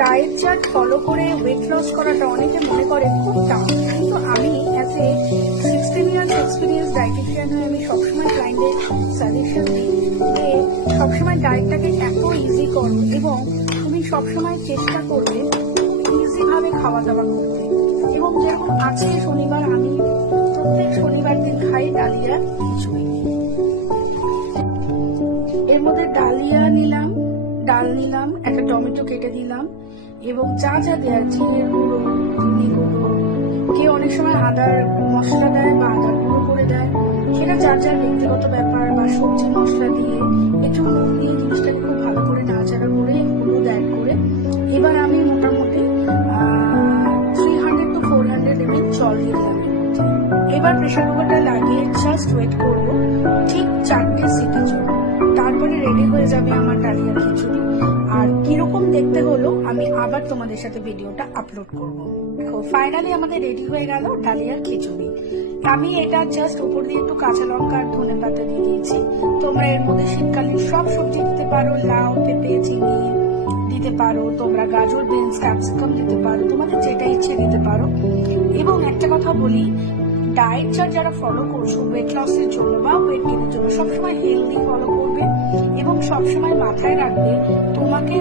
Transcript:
Diet chart follow করে weight loss করাটা অনেকে মনে করে খুব টাফ, কিন্তু আমি as a 16 years experience dietician হয়ে আমি সবসময় ক্লায়েন্টদের সাজেশন দিই যে সবসময় ডায়েটটাকে এত ইজি করো এবং তুমি সবসময় চেষ্টা করবে খুব ইজিভাবে খাওয়া দাওয়া করতে। এবং যেরকম আজকে শনিবার, আমি প্রত্যেক শনিবার দিন খাই ডালিয়া খিচুড়ি। এর মধ্যে ডালিয়া নিলাম, ডাল নিলাম, একটা টমেটো কেটে দিলাম এবং যা যা দেয় জিরের গুঁড়ো, ধনে গুঁড়ো, কেউ অনেক সময় আদার মশলা দেয় বা আদার গুঁড়ো করে দেয়, সেটা যার যার ব্যক্তিগত ব্যাপার। বা সবজি মশলা দিয়ে একটু নুন দিয়ে জিনিসটাকে খুব ভালো করে নাড়াচাড়া করে হলুদ অ্যাড করে এবার আমি মোটামুটি 300 to 400 ml জল দিয়ে দিলাম। এবার প্রেশার কুকারটা লাগিয়ে জাস্ট ওয়েট করবো ঠিক 4টে সিটি জন্য, তারপরে রেডি হয়ে যাবে আমার ডালিয়া খিচুড়ি। আর কিরকম দেখতে হলো আমি আবার তোমাদের সাথে ভিডিওটা আপলোড করব। দেখো ফাইনালি আমাদের রেডি হয়ে গেল ডালিয়া খিচুড়ি। আমি এটা জাস্ট উপর দিয়ে একটু কাঁচা লঙ্কা আর ধনে পাতা দিয়ে দিয়েছি। তোমরা এর মধ্যে শীতকালীন সব সবজি দিতে পারো, লাউ, পেঁপে, ঝিঙে দিতে পারো, তোমরা গাজর, বিনস, ক্যাপসিকাম দিতে পারো, তোমাদের যেটা ইচ্ছে দিতে পারো। এবং একটা কথা বলি, ডায়েট চার্ট যারা ফলো করছো ওয়েট লসের জন্য বা ওয়েট গেইনের জন্য সবসময় হেলদি ফলো করবে এবং সবসময় মাথায় রাখবে তোমাকে